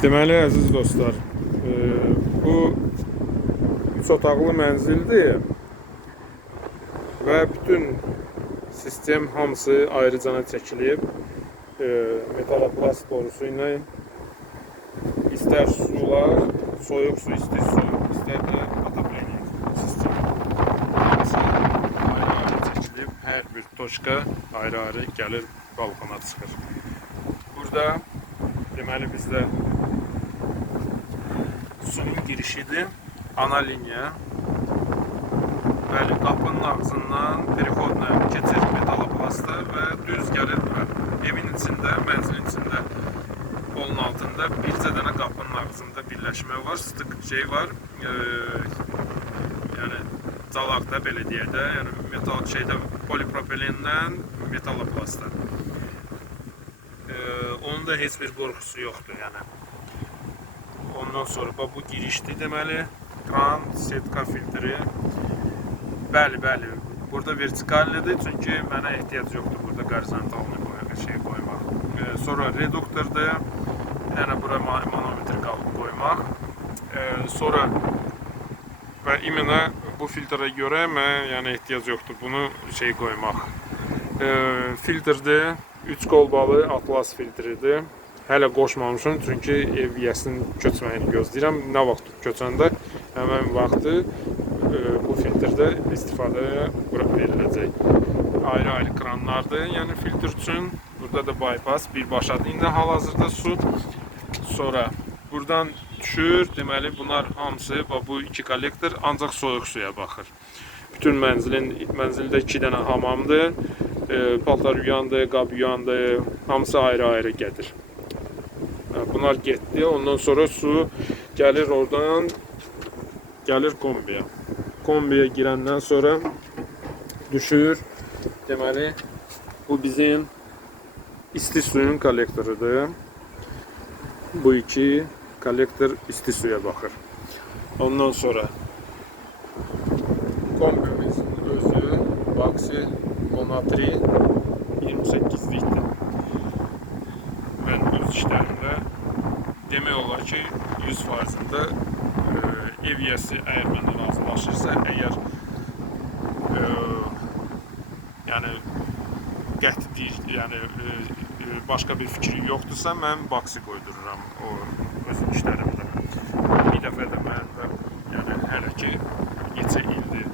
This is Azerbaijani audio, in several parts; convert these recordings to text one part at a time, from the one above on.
Deməli, əziz dostlar, bu 3 otaqlı mənzildir və bütün sistem hamısı ayrıcana çəkilib. Metaloplast borusu ilə istər sular, soyuq su, isti su, istər də otopleniya sistemi. Hamısı ayrı-ayrı çəkilib, hər bir toçka ayrı-ayrı gəlir, balkona çıxır. Burada deməli bizdə suyun girişidir, ana liniya. Bəli, qapının ağzından perihodla keçir metaloplasta və düz gəlir evin içində, mənzilin içində, polun altında bircə dənə qapının ağzında birləşmə var, stık şey var. Yəni calaqda belə deyək də, yəni metal şeydə polipropilendən metaloplasta. Onun da heç bir qorxusu yoxdur, yəni. Ondan sonra bu girişdir deməli, kran, setka filtri. Bəli, burada vertikallidir, çünki mənə ehtiyac yoxdur burada horizontalını qoymaq. Sonra reduktordur, yəni bura manometr qoymaq. Sonra və imенно bu filtrə görə mənə yəni ehtiyac yoxdur bunu qoymaq. Filtrdir, 3 kolbalı atlas filtridir. Hələ qoşmamışım, çünki ev yəsinin köçməyini gözləyirəm. Nə vaxt köçəndə həmən vaxtı bu filtrdə istifadəyə veriləcək. Ayrı-ayrı kranlardır, yəni filtr üçün. Burada da bypass birbaşadır. İndi hal-hazırda su. Sonra buradan düşür. Deməli, bunlar hamısı, bu iki kollektor ancaq soyuq suya baxır. Bütün mənzildə 2 dənə hamamdır. Paltar yuyandır, qab yuyandır. Hamısı ayrı-ayrı gedir. Bunlar getdi. Ondan sonra su gəlir oradan, gəlir kombiyə. Kombiyə girəndən sonra düşür. Deməli, bu bizim isti suyun kollektorudur. Bu iki kollektor isti suya baxır. Ondan sonra kombimizin özü Baxi Monatri 28'likdir. Mən öz işlərimdə demək olar ki 100%'ında ev yəsi əgər məndən razılaşırsa, əgər yəni qəti yəni başqa bir fikri yoxdursa, mən Baxi qoydururam o öz işlərimdə. Bir dəfə də məndə yəni hələ ki neçə ildir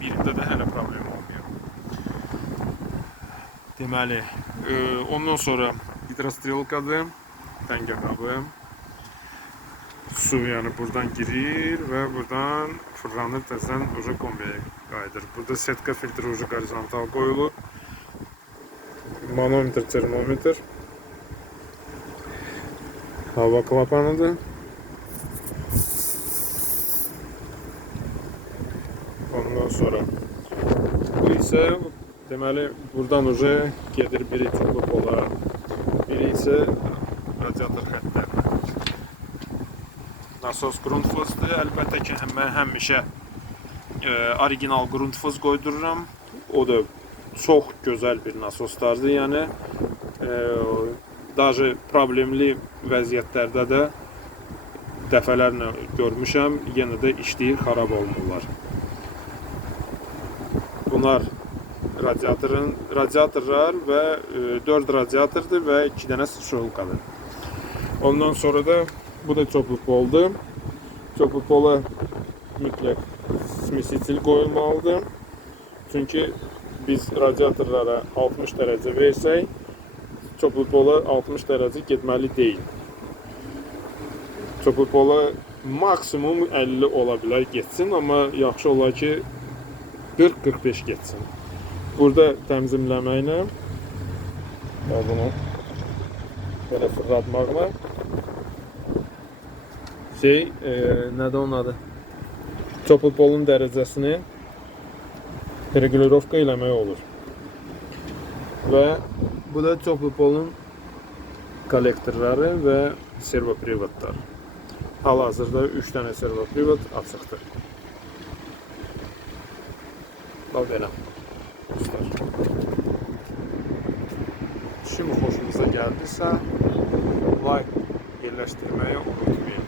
birində də hələ problem olmuyor. Deməli, ondan sonra hidrostrelkadır, təngə qabı. Su yəni buradan girir və buradan fırlanır, təzən uca kombiyə qayıdır. Burada setka filtri uca horizontal qoyulur. Manometr, termometr. Hava klapanıdır. Ondan sonra bu isə deməli buradan uca gedir biri pola, biri isə radiator xəttlərinə. Nasos Grundfosdur. Əlbəttə ki, mən həmişə orijinal Grundfos qoydururam. O da çox gözəl bir nasoslardır. Yəni, даже problemli vəziyyətlərdə də dəfələrlə görmüşəm, yenə də işləyir, xarab olmurlar. Bunlar radiatorlar və 4 radiatordur və 2 dənə sıçrolkadır. Ondan sonra da bu da çöplü poldur. Çöplü pola mütləq smesitil qoyulmalıdır. Çünki biz radiatorlara 60 dərəcə versək, çöplü pola 60 dərəcə getməli deyil. Çöplü pola maksimum 50 ola bilər getsin, amma yaxşı olar ki 40-45 getsin. Burada təmizləməklə bunu belə fırlatmaqla nədir onun adı? Çöplü polun dərəcəsini regulirovka eləmək olur. Və bu da çöplü polun kollektorları və servoprivodlar. Hal-hazırda 3 dənə servoprivod açıqdır. Bax belə. Şimdi xoşunuza gəldirsə, like yerləşdirməyi unutmayın.